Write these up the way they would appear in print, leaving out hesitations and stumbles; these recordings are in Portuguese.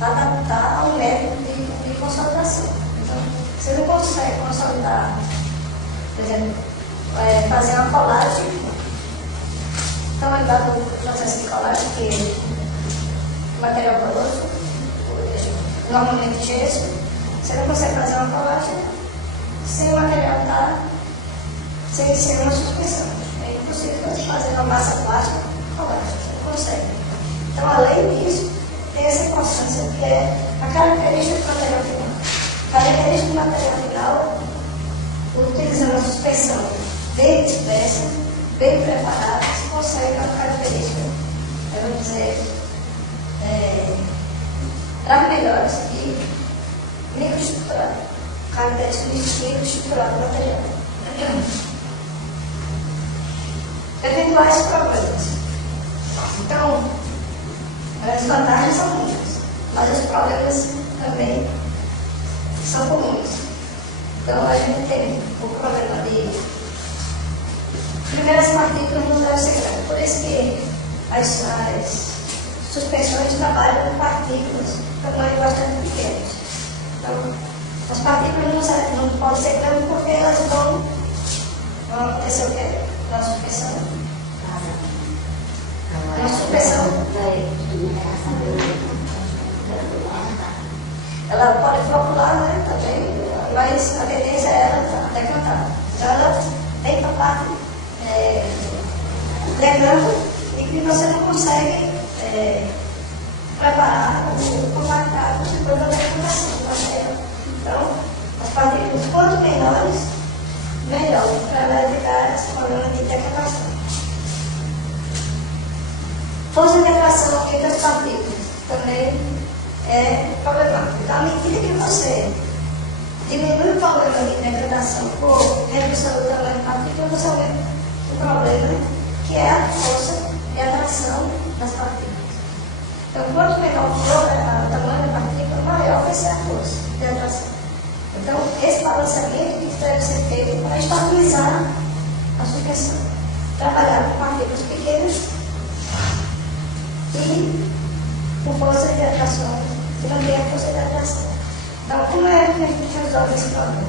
adaptar ao método de consolidação. Então, você não consegue consolidar, por exemplo, fazer uma colagem. Então, é dado o processo de colagem, que o material poroso, normalmente gesso, você não consegue fazer uma colagem sem o material estar sem uma suspensão. É impossível você fazer uma massa plástica colagem, você não consegue. Então, além disso, tem essa constância que é a característica do material final. A característica do material final, utilizando a suspensão bem dispersa, bem preparada, se consegue uma característica, eu vou dizer, para melhores e microestruturada, característica microestruturada do material. Eventuais problemas. Então, as vantagens são muitas, mas os problemas também são comuns. Então, a gente tem o problema de primeiras partículas não devem ser grandes. Por isso que as suspensões trabalham com partículas de tamanho bastante pequenos. Então, as partículas não podem ser grandes porque elas vão acontecer o quê? Na suspensão. Na suspensão. Ela pode flocular, né, também, mas a tendência é ela decantar. Então, ela tem a parte decanta e que você não consegue preparar o compactado depois da decantação do material. Então, as partículas, quanto menores, melhor, para ela evitar esse problema de decantação. Força de atração entre as partículas também é problemático. Então, à medida que você diminui o problema de degradação por redução do tamanho de partículas, você aumenta o problema, que é a força de atração das partículas. Então, quanto menor for o tamanho da partícula, maior vai ser a força de atração. Então, esse balanceamento que deve ser feito para estabilizar a suspensão. Trabalhar com partículas pequenas e com força de atração, que não tem a força de atração. Então, como é que a gente resolve esse problema?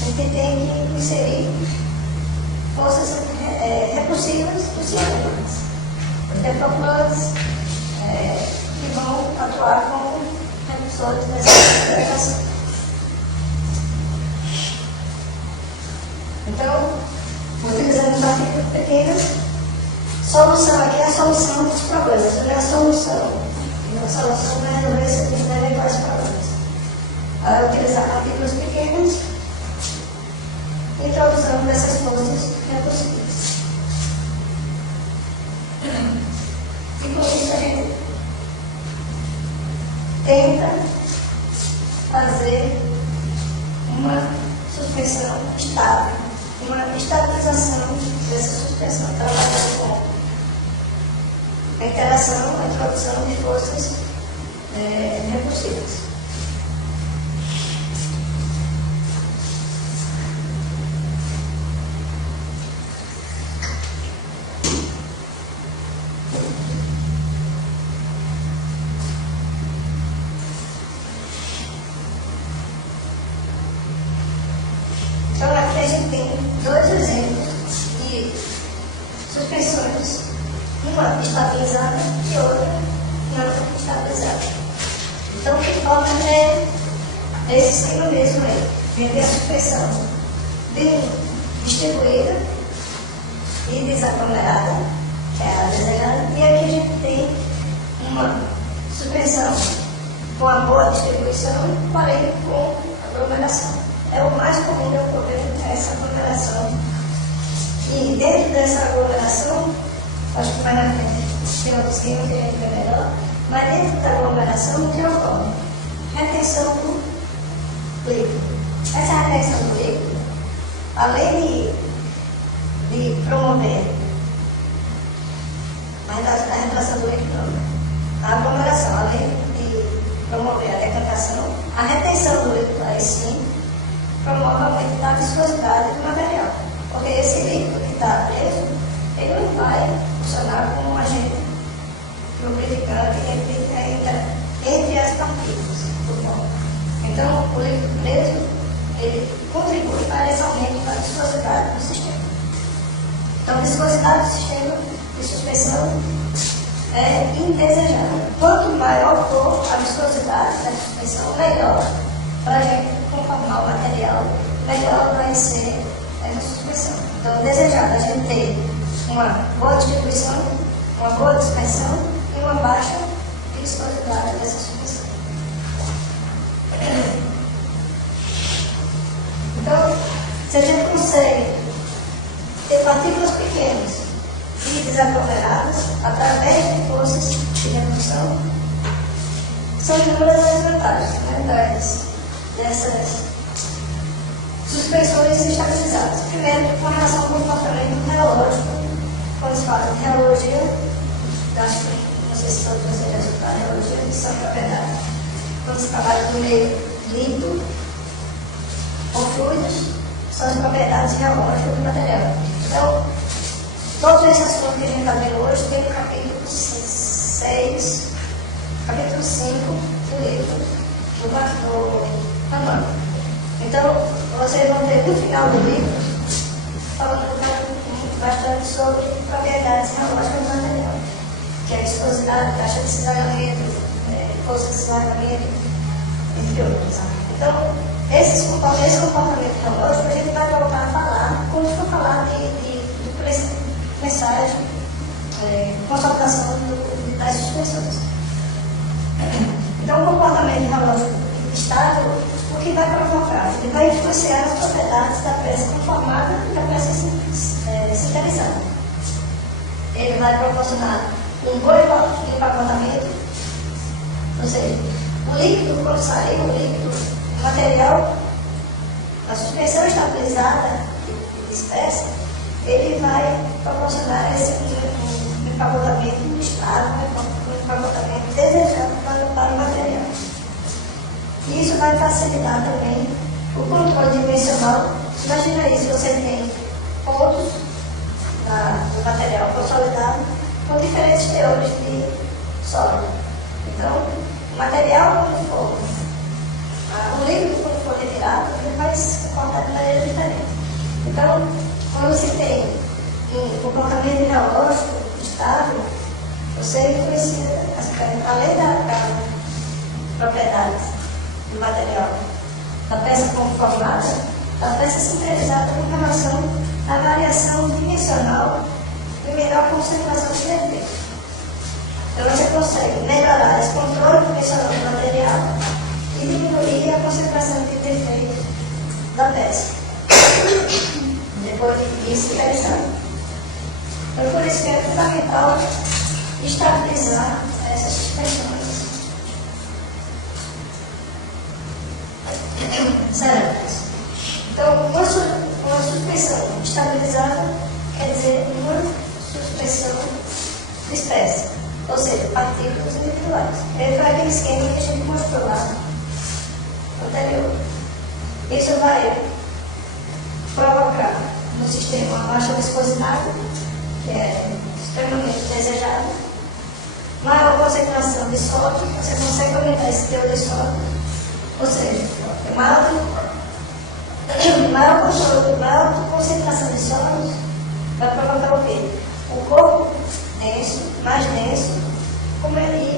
A gente tem que inserir forças repulsivas dos sistemas, defloclantes, que vão atuar como repulsores dessa atração. Então, utilizando partículas pequenas, solução aqui é a solução dos problemas, não é a solução. A solução não é resolver esses eventuais problemas. Utilizar partículas pequenas, introdução dessas forças repulsivas. E com isso a gente tenta fazer uma suspensão estável, uma estabilização dessa suspensão, trabalhando com a interação, a introdução de forças repulsivas. Então, aqui a gente tem dois exemplos de suspensões, uma estabilizada e outra não estabilizada. Então, o que falta é esse esquema mesmo aí, vender a suspensão bem distribuída e desaglomerada, que é a desejada, e aqui a gente tem uma suspensão com a boa distribuição, porém com aglomeração. É o mais comum de ocorrer essa aglomeração. E dentro dessa aglomeração, acho que mais na frente tem outro esquema que a gente vê melhor, mas dentro da aglomeração o que ocorre? Retenção do líquido. Essa retenção do líquido, além de promover a retenção do líquido, a aglomeração, além de promover a decantação, a retenção do líquido aí sim promove o aumento da viscosidade do material. Porque esse líquido que está preso, ele não vai funcionar como um agente lubrificante entre as partículas. viscosidade do sistema de suspensão é indesejada. Quanto maior for a viscosidade da suspensão, melhor para a gente conformar o material, melhor vai ser essa suspensão. Então, desejado a gente ter uma boa distribuição, uma boa dispersão e uma baixa viscosidade dessa suspensão. Então, se a gente consegue ter partículas pequenas e desaglomeradas através de forças de redução, são inúmeras as vantagens, dessas suspensões estabilizadas. Primeiro, com relação ao comportamento reológico. Quando se fala de reologia, acho que não sei se todos vocês já estudaram reologia, que são propriedades. Quando se trabalha com meio líquido ou fluidos, são as propriedades reológicas do material. Então, todos esses assuntos que a gente está vendo hoje tem no capítulo 6, capítulo 5 do livro do manual. Então, vocês vão ter no final do livro falando bastante sobre propriedades reológicas do material, que é a viscosidade, taxa de cisalhamento, força de cisalhamento, entre outros. Então, esse comportamento reológico a gente vai voltar a falar quando for falar de mensagem, consolidação das suspensões. Então, o comportamento reológico estável, o que vai provocar? Ele vai influenciar as propriedades da peça conformada e da peça sintetizada. Ele vai proporcionar um bom empacotamento, ou seja, o líquido, quando sair o líquido, o material, a suspensão estabilizada e dispersa, ele vai proporcionar esse empacotamento estável, um empacotamento desejado para o material. E isso vai facilitar também o controle dimensional. Imagina isso, você tem pontos do material consolidado com diferentes teores de sólido. Então, o material, quando for, o líquido, quando for retirado, ele vai se comportar de maneira diferente. Então, quando se tem um comportamento reológico estável, você influencia, além das propriedades do material, da peça conformada, da peça sintetizada com relação à variação dimensional e menor concentração de defeito. Então você consegue melhorar esse controle dimensional do material e diminuir a concentração de defeito da peça. Depois disso, interessante. Então por isso que é fundamental estabilizar essas suspensões cerâmicas. Então, uma suspensão estabilizada quer dizer uma suspensão dispersa, ou seja, partículas individuais. Ele foi aquele esquema que a gente mostrou lá anterior. Isso vai provocar no sistema uma baixa viscosidade, que é extremamente desejada, maior concentração de sódio, você consegue aumentar esse teor de sódio, ou seja, maior concentração de sólidos vai provocar o quê? O corpo denso, mais denso, e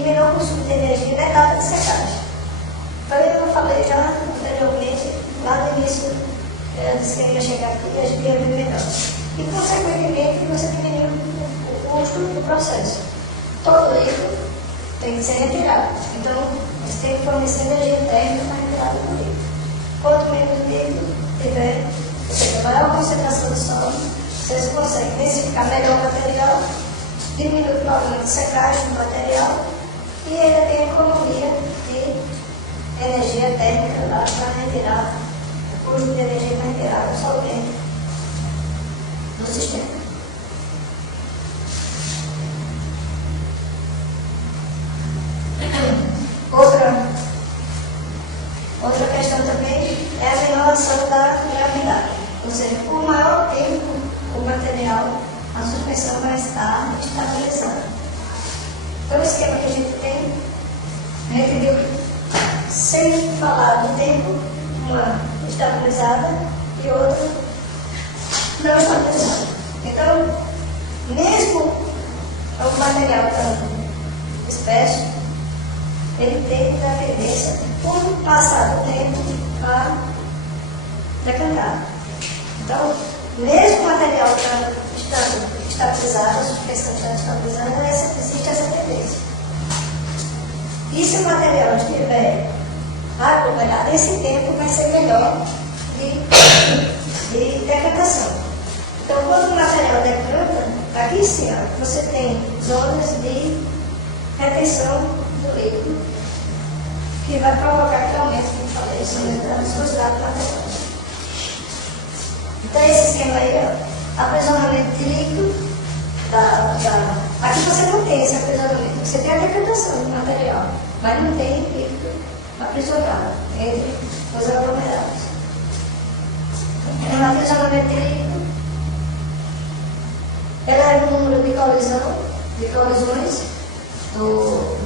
menor consumo de energia na etapa de secagem. Então, eu falei já anteriormente, lá no início, eu disse que eu ia chegar aqui e a gente ia ver melhor. E, consequentemente, você diminui o custo do processo. Todo líquido tem que ser retirado. Então, você tem que fornecer energia térmica para retirar do líquido. Quanto menos líquido tiver, ou seja, maior concentração de sólido, vocês conseguem densificar melhor o material, diminui o problema de secagem do material e ainda tem economia de energia térmica lá para retirar, o custo de energia para retirar o solvente do sistema. Outra questão também é a menor ação da gravidade. Ou seja, por maior tempo o material, a suspensão vai estar estabilizada. Então o esquema que a gente tem, a gente viu, sem falar do tempo, uma estabilizada e outra não estabilizada. Então, mesmo o material tão espécie, ele tem a tendência, por passar do tempo, a decantar. Então, mesmo o material estabilizado, a suspensão está estabilizada, existe essa tendência. E se o material estiver aglomerado, esse tempo vai ser melhor de decantação. Então, quando o material decanta, aqui em cima, você tem zonas de retenção do líquido, que vai provocar aquele aumento que eu falei, da viscosidade do material. Então, esse esquema aí, ó, aprisionamento de líquido, aqui você não tem esse aprisionamento, você tem a decantação do material, mas não tem líquido aprisionado entre os aglomerados. É um aprisionamento de líquido, eleva o número de colisões do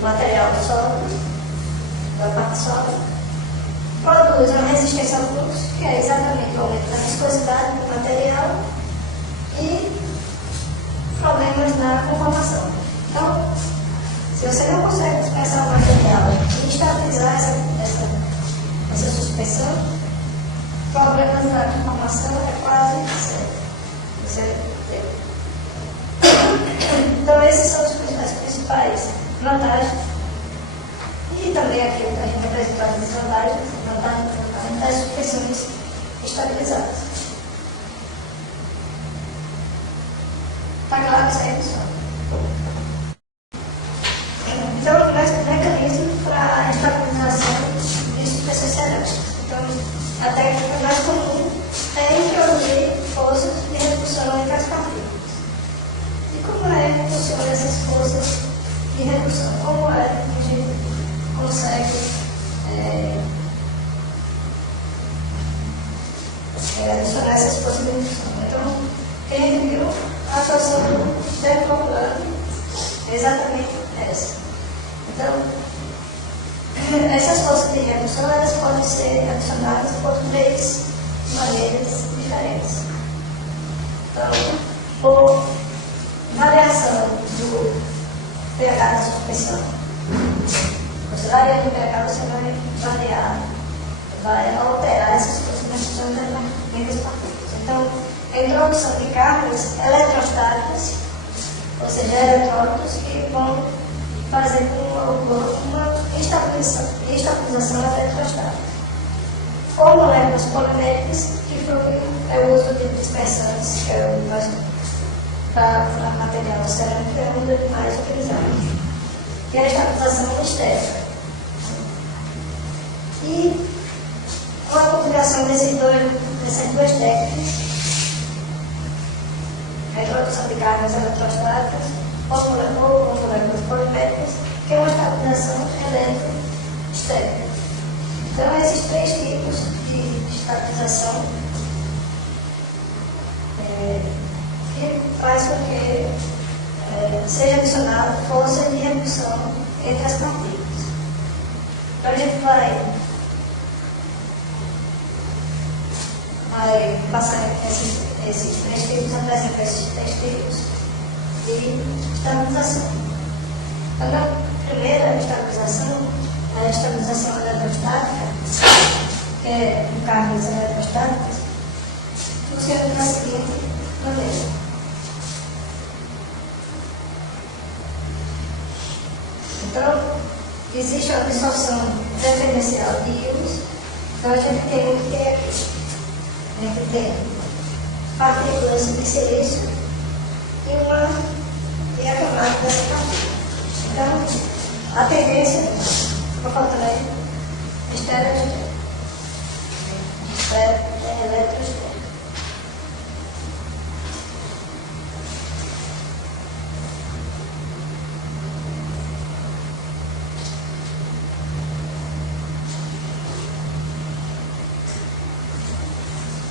material do sólido, da parte sólida, produz uma resistência ao fluxo, que é exatamente o aumento da viscosidade do material e problemas na conformação. Então, se você não consegue dispensar o material e estabilizar essa suspensão, problemas na conformação é quase certo. Então, esses são as principais vantagens. E também aqui a gente apresentou as desvantagens das suspensões estabilizadas. Está claro isso aí, pessoal? Então, o mecanismo para a estabilização de suspensões cerâmicas. Então, a técnica mais comum é introduzir forças de redução entre as partículas. E como é que funcionam essas forças de redução? Como é que a gente consegue adicionar essas forças de redução? Então, quem viu a atuação do termoplano é exatamente essa. Então, essas forças de redução elas podem ser adicionadas por 3 maneiras diferentes. Então, por variação do pH da suspensão. Você variando o pH, você vai alterar essas forças de redução entre as partículas. Então, a introdução de cargas eletrostáticas, ou seja, eletrólitos que vão fazer uma estabilização eletrostática. Ou moléculas poliméricas, que é o uso de dispersantes, que é o para material cerâmico, é um dos mais utilizados. E a estabilização estética. E com a combinação dessas duas técnicas, a introdução de cargas eletrostáticas ou moléculas poliméricas, que é uma estabilização eletroestética. Então, esses 3 tipos de estabilização que faz com que seja adicionada força de redução entre as partículas. Então, a gente vai passar esses 3 tipos, apresentar esses 3 tipos de estabilização. Então, a primeira estabilização é a estabilização eletrostática, que é com cargas eletrostáticas, funciona da seguinte maneira. Então, existe a absorção preferencial de íons. Então, a gente tem o que é aqui. A gente tem partículas de silício e a camada dessa partícula. Então, a tendência, por falta de estereoestética. É eletroestética.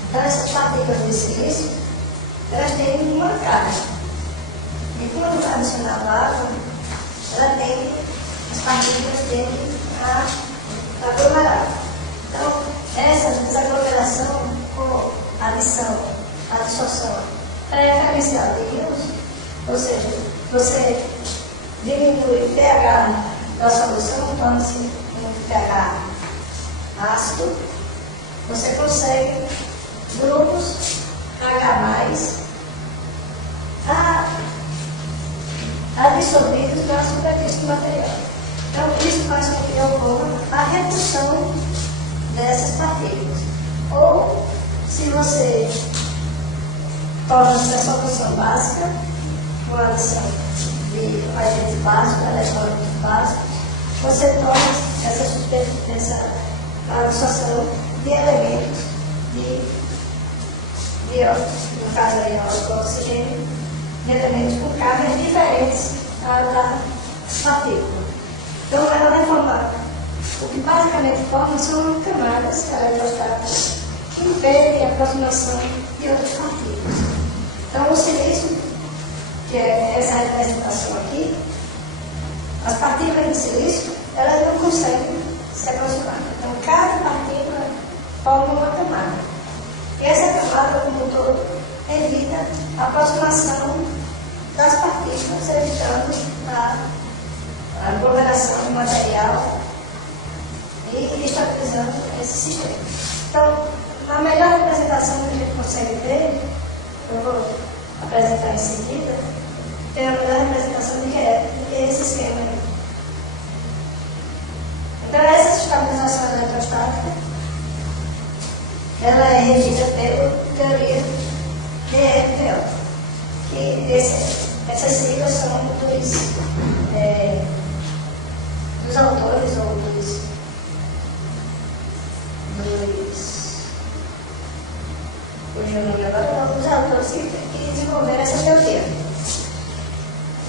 Então, essas partículas de silício, elas têm uma carga. E quando adicionar água, ela tem as partículas tendem a aglomerar. Então, essa desaglomeração com a adição, a absorção potencial de íons, ou seja, você diminui o pH da solução, torna-se um pH ácido, você consegue grupos H+, absorvidos na superfície do material. Então, isso faz com que ocorra a redução dessas partículas. Ou, se você torna essa solução básica, com a adição de agentes básicos, eletrônicos básicos, você torna essa absorção de elementos no caso aí, o oxigênio, de elementos com cargas diferentes da partícula. Então, ela vai formar, o que basicamente forma são camadas eletrostáticas que impedem a aproximação de outras partículas. Então, o silício, que é essa representação aqui, as partículas de silício, elas não conseguem se aproximar. Então, cada partícula forma uma camada. E essa camada, como um todo, evita a aproximação das partículas, evitando a aglomeração do material e estabilizando esse sistema. Então, a melhor representação que a gente consegue ver, eu vou apresentar em seguida, tem a melhor representação de que é esse esquema aí. Então, essa estabilização eletrostática, ela é regida pela teoria de EFO, que essas siglas são dos autores ou dos autores que desenvolveram essa teoria,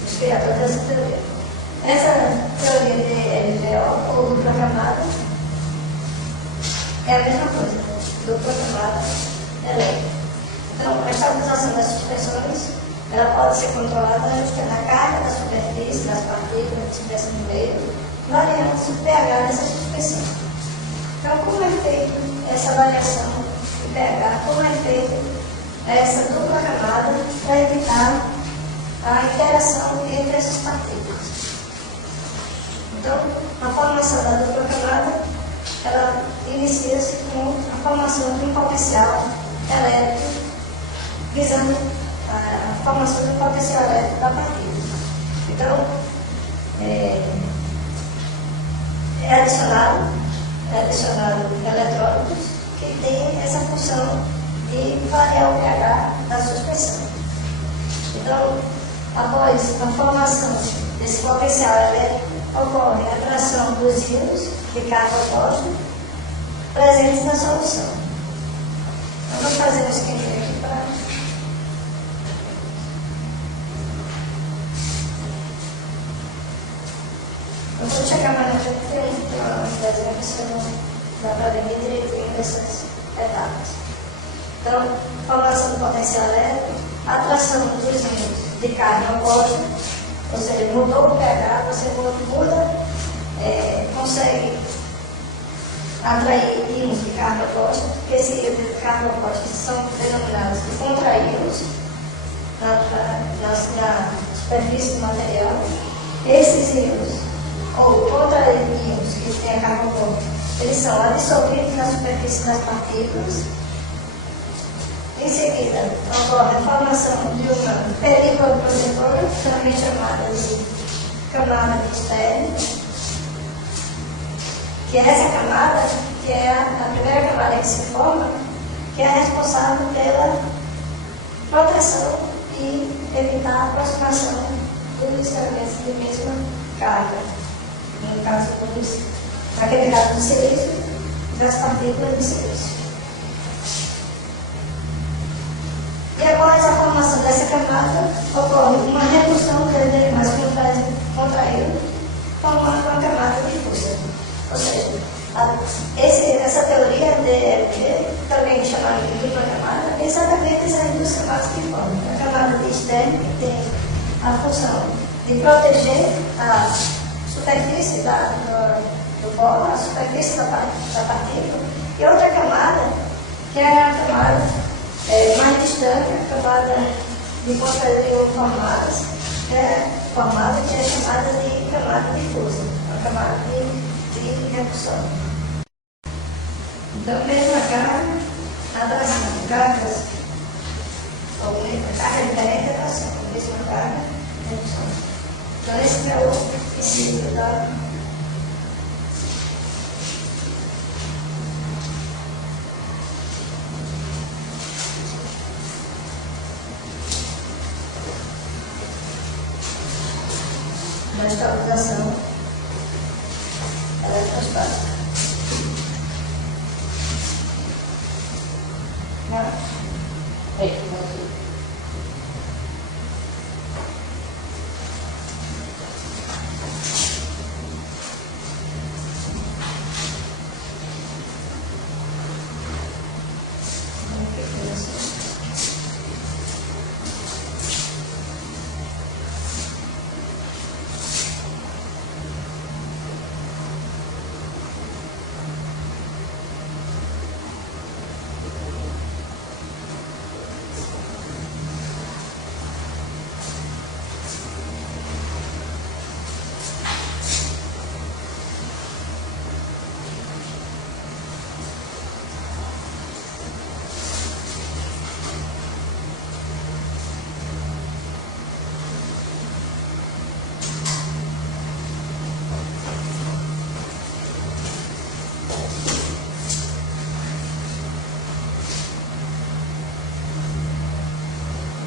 os criadores dessa teoria. Essa teoria de EFO, ou dupla camada, é a mesma coisa, dupla camada elétrica. Então, a estabilização das suspensões, ela pode ser controlada ajustando a carga da superfície, das partículas que estivessem no meio, variando o pH dessa suspensão. Então, como é feita essa variação de pH? Como é feita essa dupla camada para evitar a interação entre essas partículas? Então, a formação da dupla camada, ela inicia-se com a formação de um potencial elétrico, visando a formação do potencial elétrico da partícula. Então, é adicionado eletrónicos que têm essa função de variar o pH da suspensão. Então, após a formação desse potencial elétrico, ocorre a atração dos íons de carga oposta presentes na solução. Então, vamos fazer um esquema aqui para... Eu vou chegar mais na frente, tem um desenho que você não dá para ver direitinho dessas etapas. Então, formação do potencial elétrico, atração dos íons de carga oposta, ou seja, mudou o pH, você consegue atrair íons de carga oposta, porque esses íons de carga oposta são denominados de contraíons na superfície do material. Esses íons, ou contraíons que têm a carga oposta, eles são absorvidos na superfície das partículas. Em seguida, ocorre a formação de uma película protetora, também chamada de camada de Stern, que é essa camada, que é a primeira camada que se forma, que é responsável pela proteção e evitar a aproximação dos elementos de mesma carga. No caso, naquele caso do silício, das partículas de silício. E após a formação dessa camada, ocorre uma redução dos derivados contraídos, formando uma camada difusa. Ou seja, essa teoria também chamada de dupla camada, é exatamente essas duas camadas que formam. A camada de Stern, que tem a função de proteger a superfície do bolo, a superfície da partícula, e outra camada, que é a camada mais distante, a camada de construir formadas, formada que é chamada de camada difusa, uma camada de redução. Então, mesma carga, atração, cargas, carga diferente, atração, mesma carga, redução. Então, esse é o princípio da estabilização eletrostática.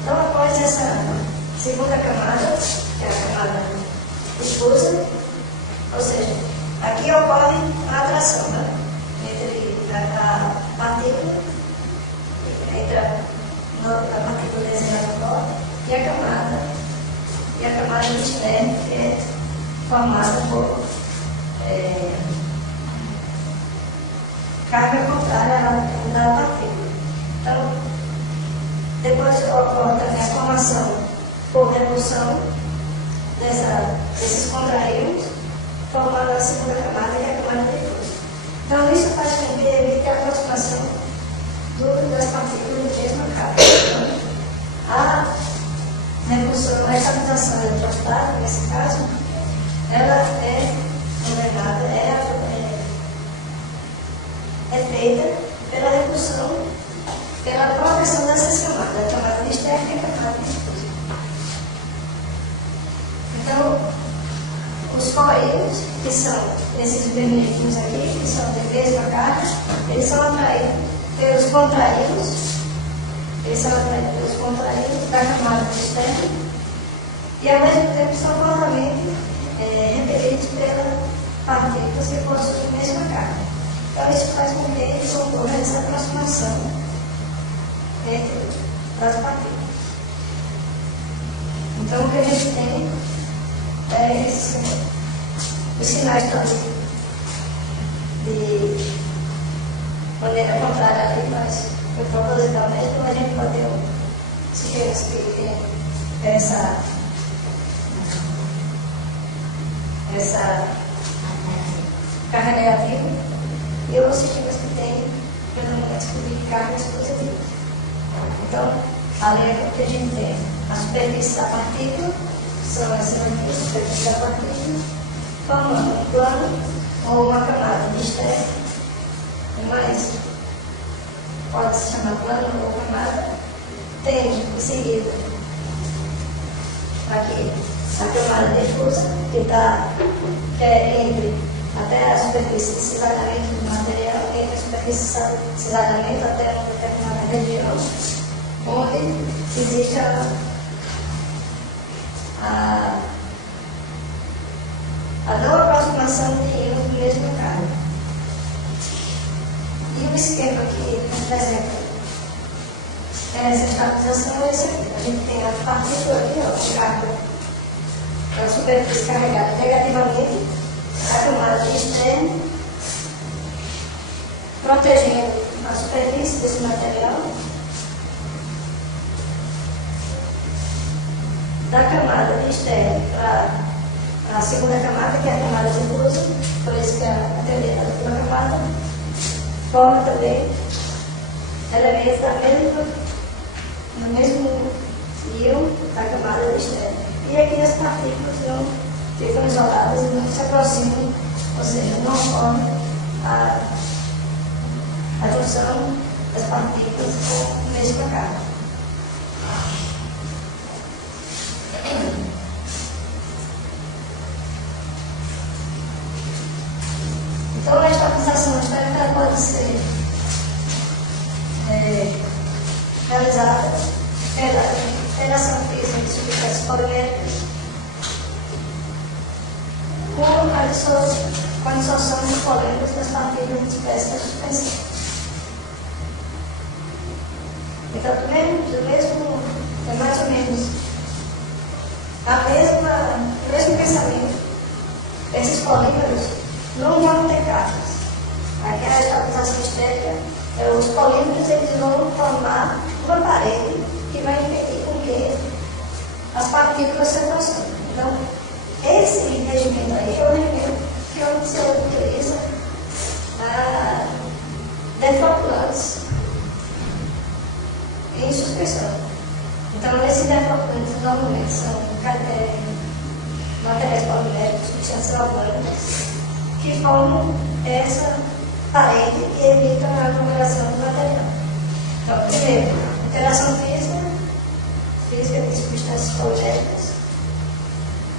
Então, após essa segunda camada, que é a camada difusa, ou seja, aqui ocorre a atração, né? Entre a partícula, entre a partícula desenhada na borda e a camada externa, que é formada por carga contrária da partícula. Então, depois ocorre também a formação por remoção desses contraídos, formando a segunda camada, que é a camada difusa. Então, isso faz com que evite a aproximação das partículas de mesma carga. Então, a repulsão, a estabilização eletrostática, nesse caso, ela é governada, é feita pela repulsão, pela proteção dessas camadas, a camada externa e a camada difusa. Então, os coídos, que são esses vermelhinhos aqui, que são de mesma carga, eles são atraídos pelos contraídos, da camada externa e, ao mesmo tempo, são fortemente repelidos pelas partículas que possuem a mesma carga. Então, isso faz com que eles ocorra essa aproximação entre as partículas. Então, o que a gente tem é os sinais também de maneira contrária ali, mas foi propositalmente, então a gente pode ter sistemas que tem essa carga negativa e outros sistemas que têm fenômenos de cargas positivas. Então, além do que a gente tem, a superfície da partícula, são essas aqui, a superfície da partícula, formando um plano ou uma camada de externo, mas pode se chamar plano ou camada, tem em seguida aqui a camada difusa, que é entre até a superfície de cisalhamento do material, entre a superfície de cisalhamento até uma determinada região, onde existe a não aproximação de íons do mesmo carga. E o esquema que representa essa estabilização é esse aqui. A gente tem a partícula aqui, ó, carga, a superfície carregada negativamente, a camada externa, protegendo a superfície desse material da camada externa para a segunda camada, que é a camada difusa, por isso que a teoria da dupla camada forma também elementos no mesmo iam da camada do externo. E aqui as partículas não ficam isoladas e não se aproximam, ou seja, não ocorre a junção das partículas com a mesma carga. Então, a estabilização esférica pode ser realizada pela interação física de substâncias poliméricas com a dissolução dos polímeros das partículas de espécie da suspensão. Então, é mais ou menos o mesmo pensamento. Esses polímeros não vão ter cargas. Aqui a estabilização esférica, os polímeros eles vão formar uma parede que vai impedir com que as partículas se aproximem. Então, esse regimento aí é o regimento que você utiliza para deflaturantes em suspensão. Então, esses deflaturantes normalmente são materiais poliméricos, substâncias orgânicas, que formam essa parede e evitam a aglomeração do material. Então, primeiro, interação física de substâncias poliméricas.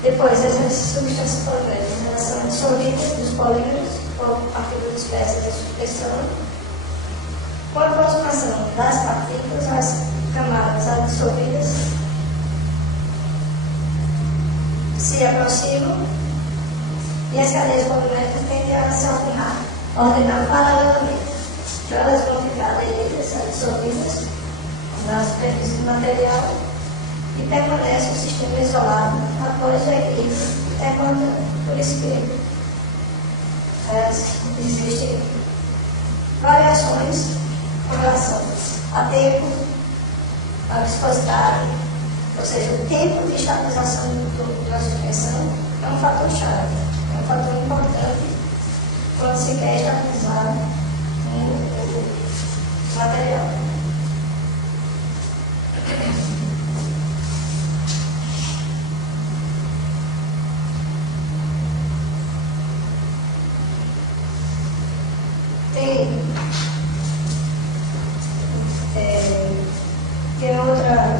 Depois, essas substâncias poliméricas elas são dissolvidas dos polímeros por partículas dispersas da suspensão. Com a aproximação das partículas, as camadas absorvidas se aproximam e as cadeias poliméricas tendem a se ordenar paralelamente. Então, elas vão ficar aderidas, absorvidas na superfície do material e permanece o sistema isolado após o equilíbrio termodinâmico. Por isso que existem variações com relação a tempo, a viscosidade, ou seja, o tempo de estabilização da suspensão é um fator chave, é um fator importante quando se quer estabilizar o material. Tem outra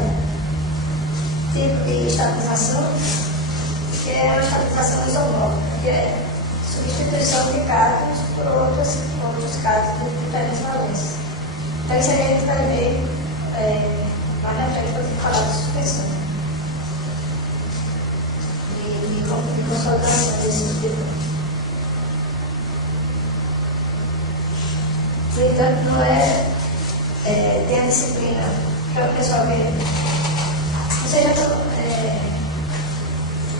tipo de estabilização, que é a estabilização isomórfica, que é substituição de cátions por outros cátions de diferentes valências. Então, isso aí a gente vai ver mais na frente quando eu falar de suspensão. E consolidação desse tipo. No entanto, não tem a disciplina para o pessoal ver. Vocês já estão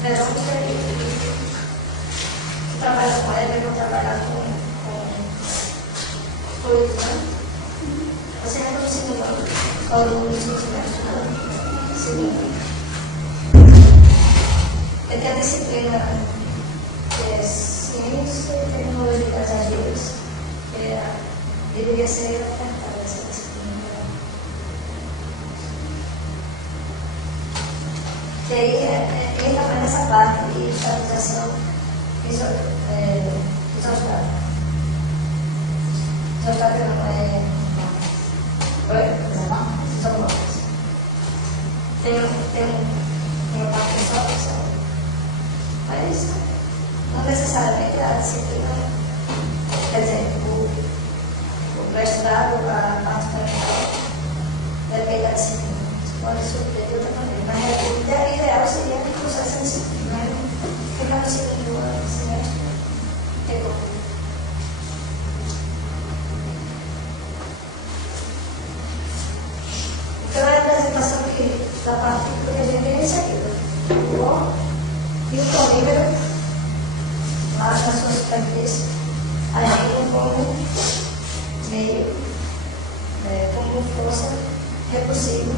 verão que trabalham com ela, vão trabalhar com fluidos, né? Vocês já estão simulando qual o ensino segundo. Tem a disciplina que é Ciência e Tecnologia das Agências, que deveria ser ofertada essa disciplina. Que aí entra mais nessa parte de estabilização isostática. Isostática não é. Isomórfica. Tem uma parte de isolação. Mas não necessariamente a disciplina, quer dizer, o mestrado, a parte fundamental, depende da disciplina. Você pode surpreender de outra maneira. Mas o ideal seria que fosse essa disciplina, né? Ficar no segundo ano, semestre, pegou. Então, a apresentação da partícula que a gente tem é isso aqui. O ó e o polímero, lá na sua superfície, agindo como meio, como força repulsiva,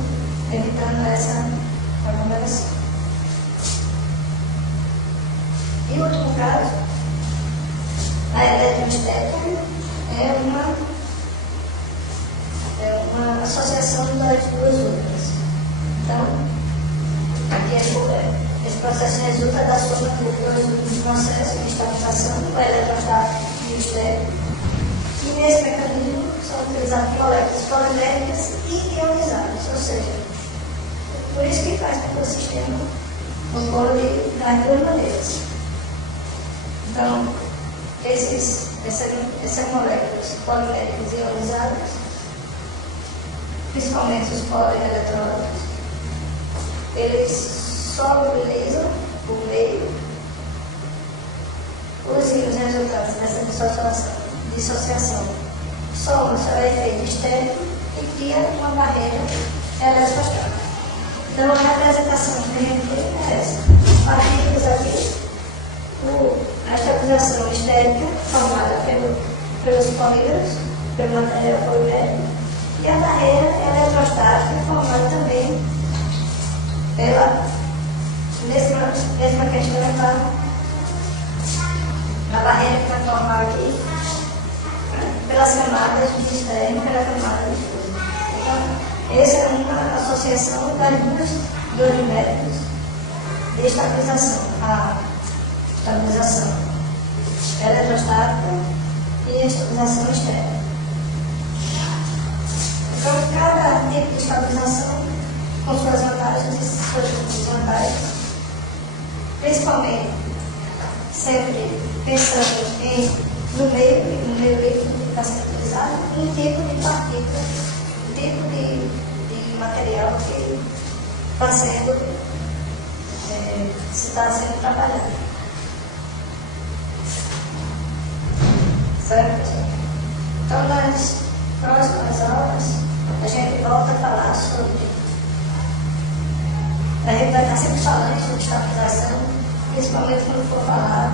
evitando essa aglomeração. E o último caso, a eletroestética é uma associação das duas úteis. Então, esse processo resulta da somatura do processo de estabilização do eletrostático e estéreo. E nesse mecanismo são utilizadas moléculas poliméricas e ionizadas, ou seja, por isso que faz com que o sistema funcione das duas maneiras. Então, essas moléculas poliméricas ionizadas, principalmente os polieletrónicos, eles solubilizam por meio os íons resultantes dessa dissociação. Somam seu efeito estéreo e cria uma barreira eletrostática. Então, a representação que a gente tem é essa. Partículas aqui, a estabilização estérica formada pelos polímeros, pelo material polimérico, e a barreira eletrostática formada também pela mesma questão a barreira que vai formar aqui pelas camadas de externo e pela camada de fundo. Então, essa é uma associação das dois métodos de estabilização. A estabilização eletrostática e a estabilização externa. Então, cada tipo de estabilização com suas vantagens e suas desvantagens, principalmente sempre pensando no meio líquido que está sendo utilizado, um tipo de partícula, um tipo de material que está sendo trabalhado. Certo, pessoal? Então, nas próximas aulas, a gente volta a falar sobre. A gente vai estar sempre falando sobre estabilização, principalmente quando for falar